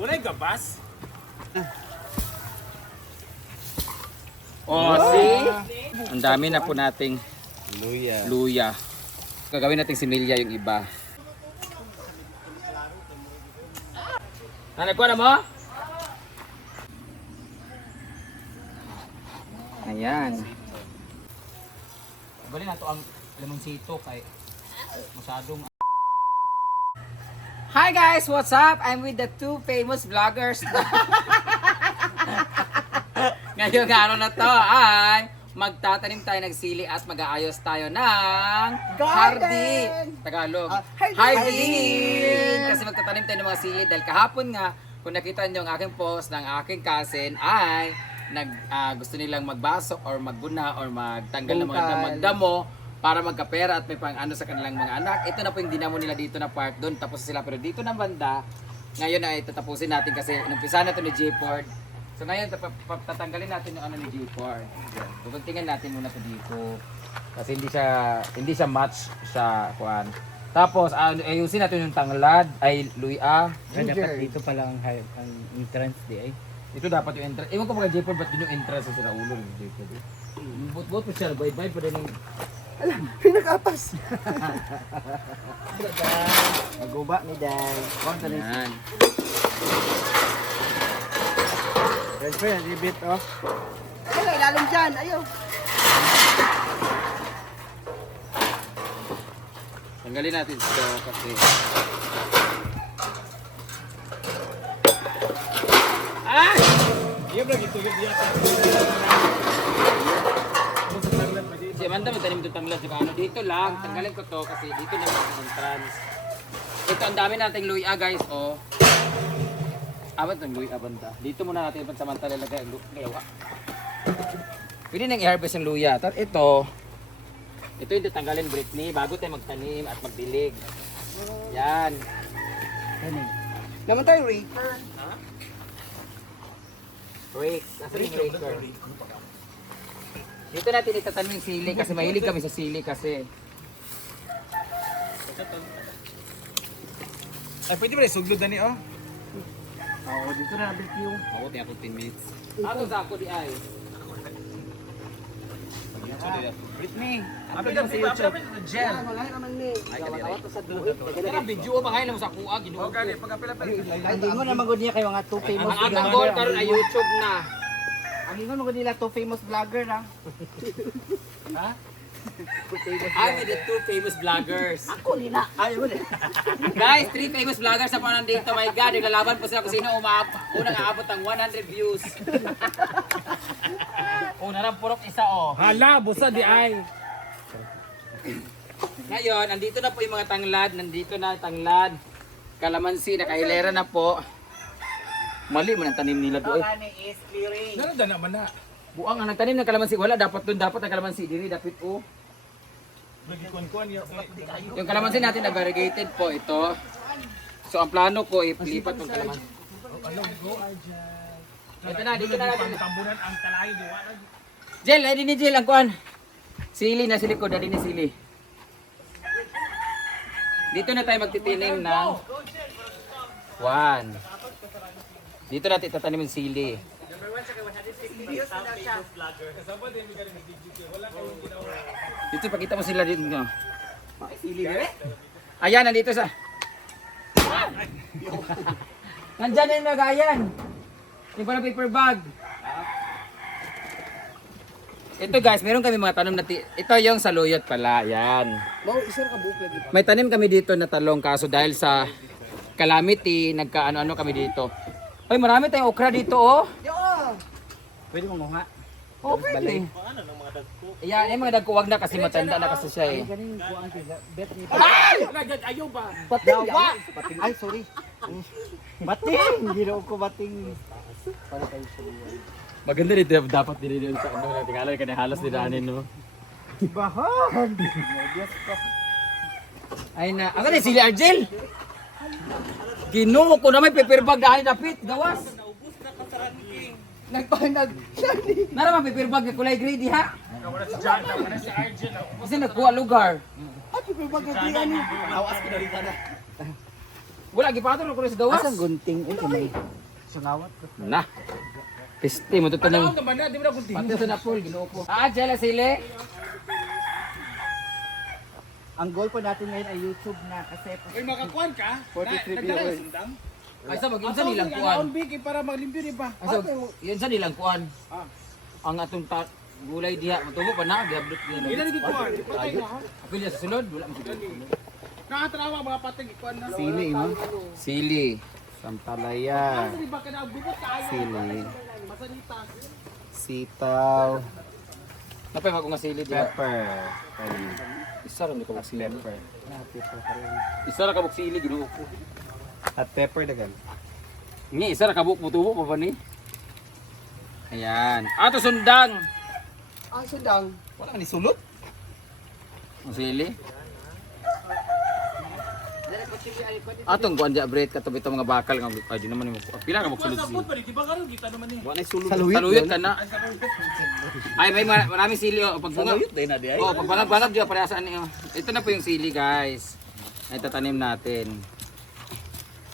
Wala gabas. Oh, see? Ang dami na po nating Luya. luya. Gagawin natin sinilya yung iba. Nanay ko na mo? Ayan. Bali na to ang lemonsito kay masyadong Hi guys, what's up? I'm with the two famous vloggers. Ngayong araw na to ay magtatanim tayo ng sili as mag-aayos tayo ng hardy. Tagalog. Ah, hardy. Hardin! Kasi magtatanim tayo ng mga sili dahil kahapon nga, kung nakita niyo ang aking post ng aking cousin ay nag ah, gusto nilang magbasok or magbuna or magtanggal ng mga Bungkal. magdamo para magkapera at may pang ano sa kanilang mga anak. Ito na po yung dinamo nila dito na part doon tapos sila pero dito na banda. Ngayon ay tatapusin natin kasi inumpisa na to ni J-Ford. So ngayon tatanggalin natin yung ano ni J-Ford. Tutuntingin natin muna to dito. Kasi hindi siya hindi siya match sa kuan. Tapos ah, ayusin natin yung tanglad ay luya. Ginger. dito pala ang, hi- ang entrance di ay. Ito dapat yung entrance. Ewan ko mga J-Ford ba't yun yung entrance sa sila ulo ni J-Ford. Eh. But-but po siya, bye-bye pa din yung Pinag-apas. Naguba ni Dan. Yan. Friends, friends, ribit, oh. Ay, ilalim dyan. Ayaw. Tanggalin natin ito kasi. Ah! Iya lagi tulog dia. Si Amanda magtanim ito tanglad sa ano. Dito lang. Tanggalin ko to kasi dito na yung entrance. Ito ang dami nating luya guys. Oh. Abat ng luya banda. Dito muna natin pansamantala lagay ang luya. Pwede nang i-harvest ang luya. Tapos ito, ito yung tatanggalin Britney bago tayo magtanim at magdilig. Yan. Naman tayo, raper. Rake. Nasa yung raker? Dito natin itatanim yung sili kasi mahilig kami sa sili kasi. Ay pwede ba suglod ni oh? Oo, dito na barbecue. Ako, tiyak 15 minutes. Ako sa ako di ay. Britney. Apa daw sa YouTube? Gel. Wala naman ni. Gawa-gawa to sa duhit. Kaya ang video ba mo sa kuha. Oh gani pagapila pa. Hindi mo na magod niya kay mga two famous Ang atang goal karon ay YouTube na. Ang ingon magod nila two famous vlogger ha. Ha? I'm with the two famous vloggers. Ako nila. Ay, mo Guys, three famous vloggers sa panan dito. My God, naglalaban po sila kung sino umab unang aabot ng 100 views. Una ng purok isa oh. Hala, busa di ay. Ngayon, andito na po yung mga tanglad. Nandito na ang tanglad. Kalamansi, nakailera na po. Mali mo ang tanim nila doon. is clearing. Nara na man na. Buang ang nagtanim ng kalamansi. Wala, dapat doon. Dapat ang kalamansi. Diri, dapat oh. Yo. Yung kalamansi natin na variegated po ito. So ang plano ko ilipat ng kalamansi. Ano ay dyan. Ito na, dito na natin. Tambunan ang kalay di wa. Jel, ay ni Jel ang kuan. Sili na sili ko, dali ni sili. Dito na tayo magtitinim ng one. Dito natin itatanim yung sili. Dito pakita mo sila dito. No? Sili Ayan, nandito sa... Nandyan na yung nagayan. Yung parang paper bag. Ito guys, meron kami mga tanom na ti- ito yung saluyot pala, yan. Mau ka. May tanim kami dito na talong kaso dahil sa calamity, nagkaano-ano kami dito. Hoy, marami tayong okra dito oh. Yo. Pwede mo nguha. Oh, pwede. Yan, yung mga dagkuwag na kasi matanda na kasi siya eh. Ganing ko ang bet ni. Nagad ayo ba? Bating. Bating. Ay, sorry. Bating. Ginaw ko bating. Para kayo sa Maganda dito dapat din dito sa ano, tingala ka halos dinaanin no. Bahan. Ay na, ang ganun sili Argel. Ginuo ko na may paper bag dahil dapit, gawas. Nagpanag. Nara man paper bag na kulay gray diha. Wala si John, wala si Arjun. Kasi nagkuha lugar. At yung bagay di ani. Awas ko na rin na. Wala gipatong ko rin sa gawas. Asang gunting eh may sungawat ko. Na. Piste mo to Ano tanong. ang naman na, di mo na kunti. Pati sa napol ginuo ko. Ah, jela sile. Ang goal po natin ngayon ay YouTube na kasi Uy, makakuan ka? 43 Nagdala viewers. sundang? Ay sa mag Ako, nilang ang kuan. aon, Vicky, para maglimpyo di ba? Ay sa yun sa nilang kuan. Ah. Ang atong ta gulay diha matubo pa na Ila niya. ni kuan, ipatay ha. Ako niya sa sulod wala mo. Nakatrawa mga patay ikuan na. Sili. Sili. Ba na bubot ka ayaw? Sili. Masanita. Sitaw. Napay ako nga sili diha. Pepper. Isa ra ni kabuk sili. Pepper. Ah, pepper pa rin. Isa ra kabuk sili ginuo ko. At pepper dagan. Ni isa ra kabuk mutubo pa ba ni? Ayan. Ato sundang. Ah, sudang. Wala ni sulot. Ang sili. Atong kuan diha bread katong itong mga bakal nga ay di naman mo. Pila ka mo sulod sili. pa di ba karon kita naman eh. Wala sulod. Saluyot Saluyot ka na. Ay may mar- maraming sili oh pag bunga. din na di ay. Oh, pag banag-banag diha parehas ani oh. Ito na po yung sili guys. Ay tatanim natin.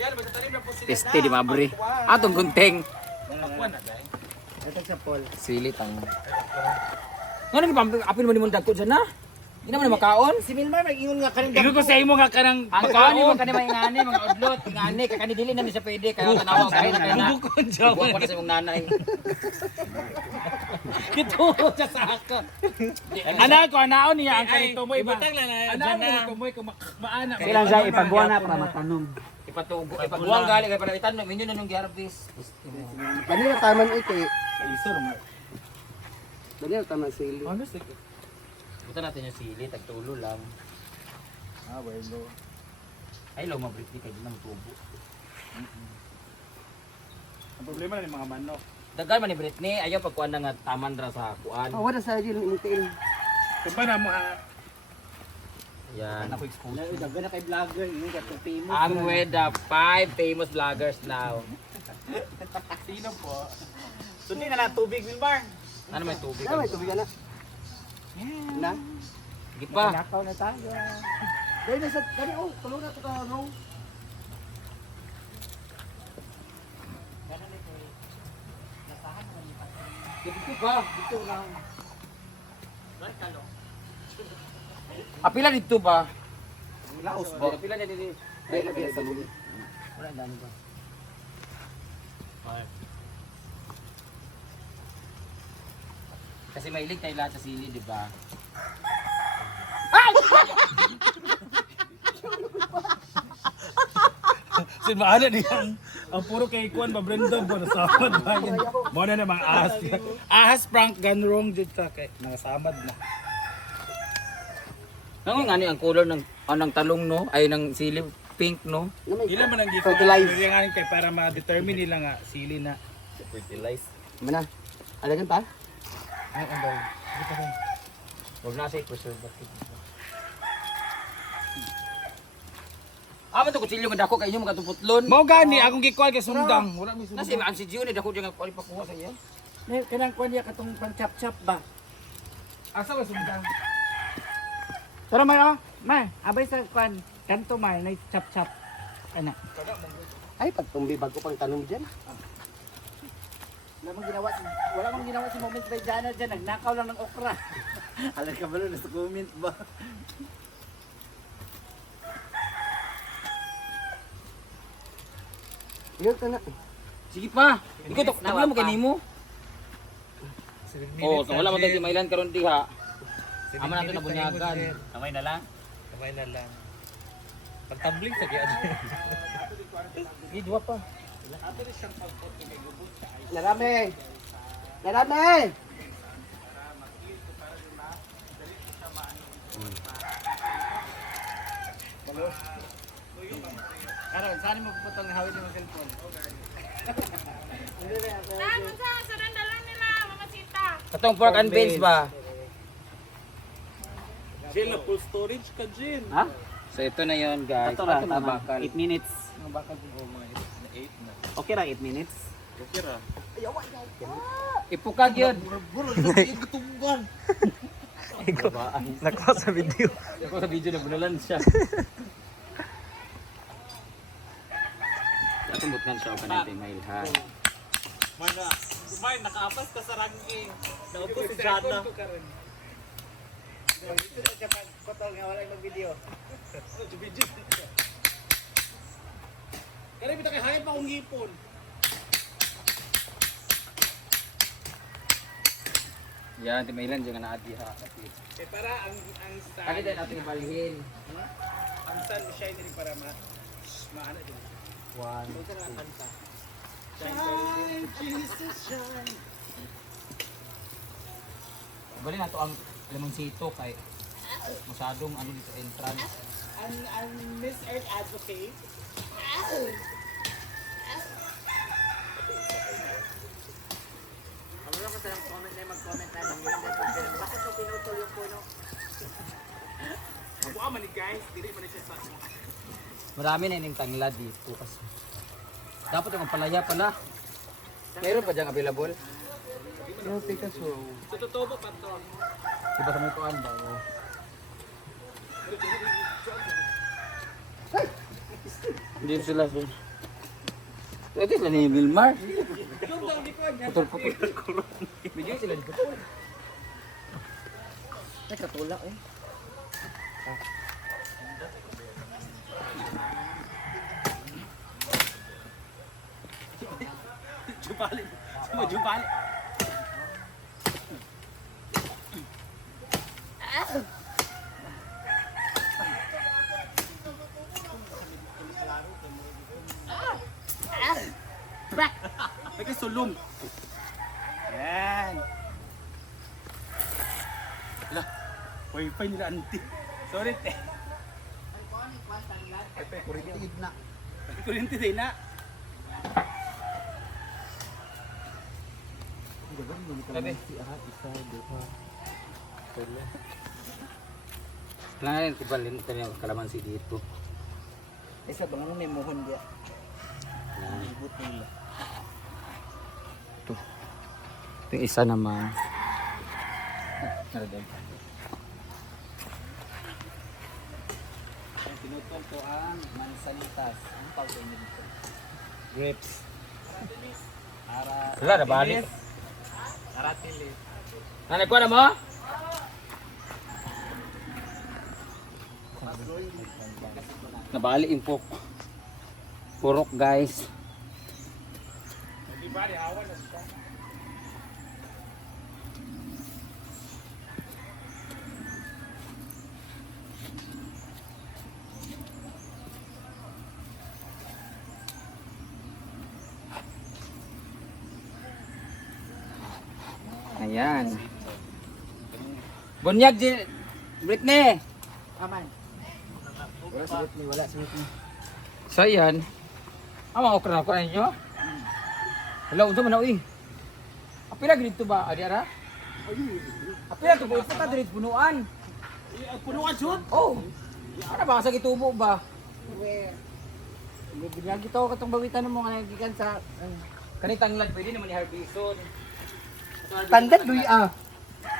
Yan, magtatanim na po sila. Peste di mabre. Atong gunting. Na sa. Sili tang. Ngano ni pampi apil mo ni mong dagko dyan na? Di naman na makaon. Si Milmar nag-ingon nga kaning Ikaw ko sa imo nga kanang Ang kaani mo kanina may ngani mga udlot, ngani kay kanini dili na ni siya pwede kaya tanawa kay na kay na. Bukon Buwan pa na sa imong nanay. Kito sa saka. Ana ko anaon niya ang kanito mo iba. Anaon mo ko mo ko maana. Kailan siya ipagbuwan na para matanong. Ipatugo, ipagbuwang gali kay para itanong minyo na nung giharvest. Kanina taman ito eh. Kanina taman sili. Ano sa Punta natin yung sili, tagtulo lang. Ah, bueno. Ay, lo mabrit ni kay di na tubo. Ang problema na ng mga manok. Dagan man ni Britney, ayaw pagkuan na nga taman ra sa kuan. wala sa dili mutin. Kumpa na mo ha. Yan. Ako expose. Dagan na kay vlogger, ini ka famous. I'm with the five famous vloggers now. Sino po? Sundi na lang tubig, Wilmar. Ano may tubig? Dami tubig na. Na. Di pa. Nakaw na tayo. Dahil na sa kani oh, tulo na to ka no. Dito pa. Dito lang. Apila dito ba? Laos Oh, apila na dito. Dahil na sa lubi. Wala dami ba? Kasi mailig tayo lahat sa sili, di ba? Sin maana niya. Ang puro kay Kuan ba Brandon po nasamad ba yan. Mo na mga ahas. Ahas prank gone wrong dito kay nasamad na. Nangoy nga ni ang color ng anong talong no ay ng sili pink no. Ila man ang gift. Fertilize. Kaya kay para ma-determine nila nga sili na. Fertilize. Mana? Alagan pa? Ay, ang daw. Huwag na say preservative. Ah, man to kutsilyo nga dako kay inyo mga tuputlon. Mo gani akong gikuan kay sundang. Wala mi Nasi ang si Gio ni dako diyan nga kuha pa kuha sa iya. Kanang kuan niya katong pang chap-chap ba? Asa ba sundang? Tara man oh. Ma, abay sa kuan kanto may na chap-chap. Ana. Ay pagtumbi bago pang tanong diyan. Wala mong ginawa si wala mong ginawa si Moment by Jana diyan nagnakaw lang ng okra. Alam ka ba na sa comment ba? Yun ka na. Sige pa. Ikaw to, nabla mo kanimo. Oh, so wala man tayo mailan karon diha. Ama nato na bunyagan. Kamay na lang. Kamay na lang. Pagtabling sa giyan. Di duwa pa. Narami. Narami. Karon, saan mo puputol ng hawid ng cellphone? Naman sa saranda lang nila, mamasita. Katong pork and beans ba? Jill, full storage ka, Jill. Ha? So ito na yon guys. Ito na tama. bakal. 8 minutes. Ang bakal ko mga 8 na. Okay ra 8 minutes. Okay ra. Ipukag yun. Nakuha sa video. Ako sa video na bunalan siya. atong butnan siya o kanang email ha. Mana, may nakaapas ka sa ranking. Naupo si Jana. Dito na siya pagkotol nga wala yung video. Kaya kita kay hayat pa akong ngipon. Yan, timailan dyan nga na adi ha. Eh para ang ang sun, Kali din natin ibalhin. ang sun shine din para ma maana din. One. Ito na ang kanta. Shine, Jesus shine. Bali na to ang limonsito kay masyadong ano dito entrance. Ang ang Miss Earth Advocate. Ano ko sa comment na mag-comment na lang yun. Bakit mo pinutol yung puno? Ako man ni guys, dili man siya sa Marami na ining tanglad dito kasi. Dapat yung palaya pala. Meron pa dyan available? Yung Picasso. Sa totoo ba pa to? Diba sa may kuan ba? Hindi sila sila. Ito sila ni Wilmar. Putol ko. Bigyan sila di putol. Ay, katulak eh. Jubali. Sama jubali. Lagi sulong. Yan. Lah, wifi nila anti. Sorry te. Kuritid na. Kuryente din na. Sabi. Isa, dua. Kailangan rin tibalin ito yung kalamansi dito. Isa bang ano may mohon dia? Ibut nila. Ito yung isa naman. Ano din? Pinutol ko ang mansanitas. Ano tawag sa inyo dito? Grapes. Ara... Wala na balik. Aratilis. Nanay ko na mo? Nabali yung pok. Purok guys. Di ba, di awan Ayan. Bunyag di Britney. Aman. Wala sa ni wala sa ni. So ayan. Ama okra na ko ninyo. Hello, unsa man uy? Apila dito ba? Adi ara? Apila to ito ta diri punuan. Punuan shoot. Oh. Ano ba sa gitubo ba? Lagi to katong bawitan mo nga gikan sa kani tanglad pwede naman ni Harbison. Tandad duy ah.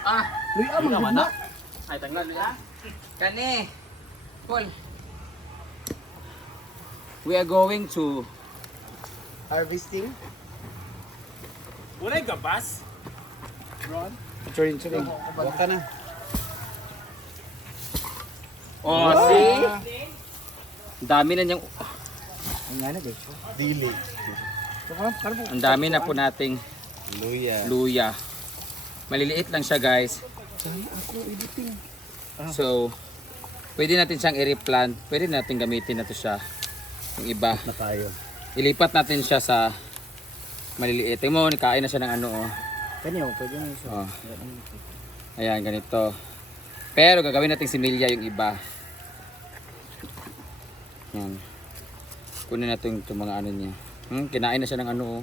Ah, Duy ah na. ay tanglad ya. Kani. Paul. We are going to Harvesting. Wala yung gabas. Ron. Turing turing. Wala ka na. Oh, see? Dami na niyang Ang nga na guys. Dili. ang dami na po nating Luya. luya. Maliliit lang siya, guys. So, pwede natin siyang i-replant. Pwede natin gamitin na to siya. Yung iba. Na tayo. Ilipat natin siya sa maliliit. Tingnan mo, kain na siya ng ano, oh. Kanyo, pwede na isa. oh. Ayan, ganito. Pero gagawin natin similya yung iba. Yan. Kunin natin itong mga ano niya. Hmm, kinain na siya ng ano. oh.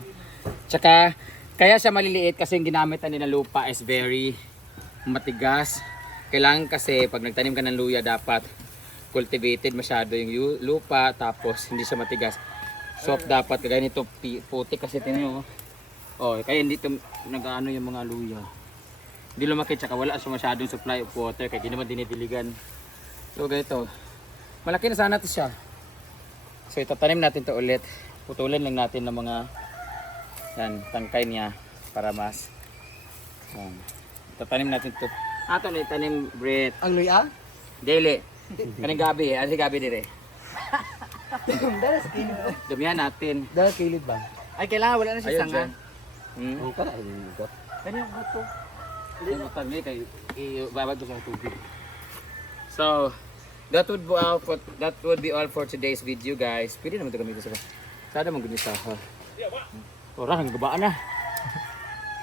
Tsaka, kaya siya maliliit kasi yung ginamit na lupa is very matigas. Kailangan kasi pag nagtanim ka ng luya dapat cultivated masyado yung yu- lupa tapos hindi siya matigas. Soft dapat kagaya nito pi- puti kasi tingnan mo. Oh, kaya hindi nag-ano yung mga luya. Hindi lumaki tsaka wala siya masyadong supply of water kaya hindi naman dinidiligan. So ganito. Malaki na sana to siya. So itatanim natin to ulit. putulin lang natin ng mga yan, tangkay niya para mas yan. Tatanim natin to. Ato ni tanim Brit. Ang luya? Daily. Kaning gabi eh. Ano si gabi dire? Dala sa kilid. Damihan natin. Dala sa kilid ba? Ay, kailangan wala na siya Ayun sanga. Hmm? Ang kala, ang got. Kanya ang buto. Hindi mo tagli kay ibabad ko sa tubig. So, that would be all for that would be all for today's video, guys. Pwede naman ito gamitin sa Sada mong ganito ha. Ora, ang gabaan na.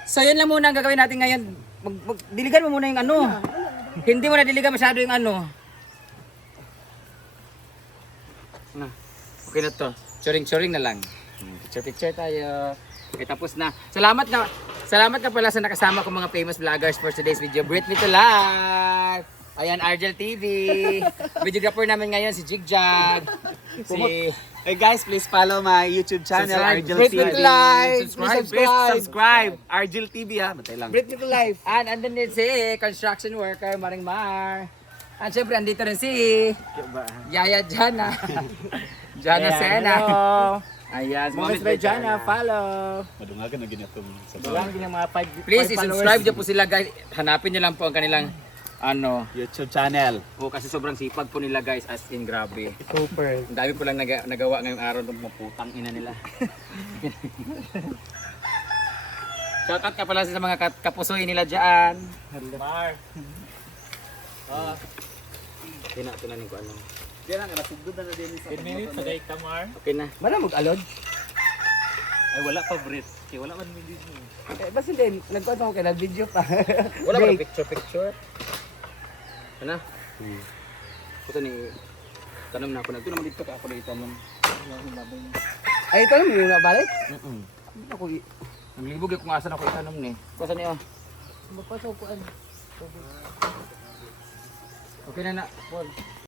So, yun lang muna ang gagawin natin ngayon. Mag, mag, diligan mo muna yung ano. Hindi mo na diligan masyado yung ano. Na. Okay na to. Choring-choring na lang. Picture-picture tayo. Okay, tapos na. Salamat na. Salamat ka pala sa nakasama ko mga famous vloggers for today's video. Brit me to live. Ayan, Argel TV. Videographer namin ngayon si Jigjag. Si Hey guys, please follow my YouTube channel, Subscribe. Argel Click TV. the like. Subscribe, Please please subscribe. subscribe. Argel TV ha, matay lang. Brit to life. And andun din si construction worker Maring Mar. At syempre andito rin si Yaya Jana. Jana Ayan, Sena. hello. Ayan, Mami Miss Jana, follow. Madungagan na ginatong sa Wala lang mga 5 Please, subscribe niyo po sila guys. Hanapin niyo lang po ang kanilang ano. YouTube channel. Oh, kasi sobrang sipag po nila guys as in grabe. Super. Ang dami po lang naga- nagawa ngayong araw ng mga putang ina nila. Shoutout ka pala sa mga kat- kapusoy nila dyan. Mar. Tina, tinanin ko ano. Diyan ang nasugod na na din sa 10 minutes sa day ka, Mar. Okay na. Mara mag-alod? Ay, wala pa, Brit. Kaya wala man minutes mo. Eh, basta din, nagkuhan ako kaya video pa. Wala ba Break. picture picture? Ano? Hmm. Puto ni tanong na ako na. Ito naman dito ka ako na itanong. Ay, ito naman yung nabalik? Mm Ako, i- Naglibog yung kung asan ako itanong ni. Kusa niyo? mapasok ko ano. Okay na na. Paul.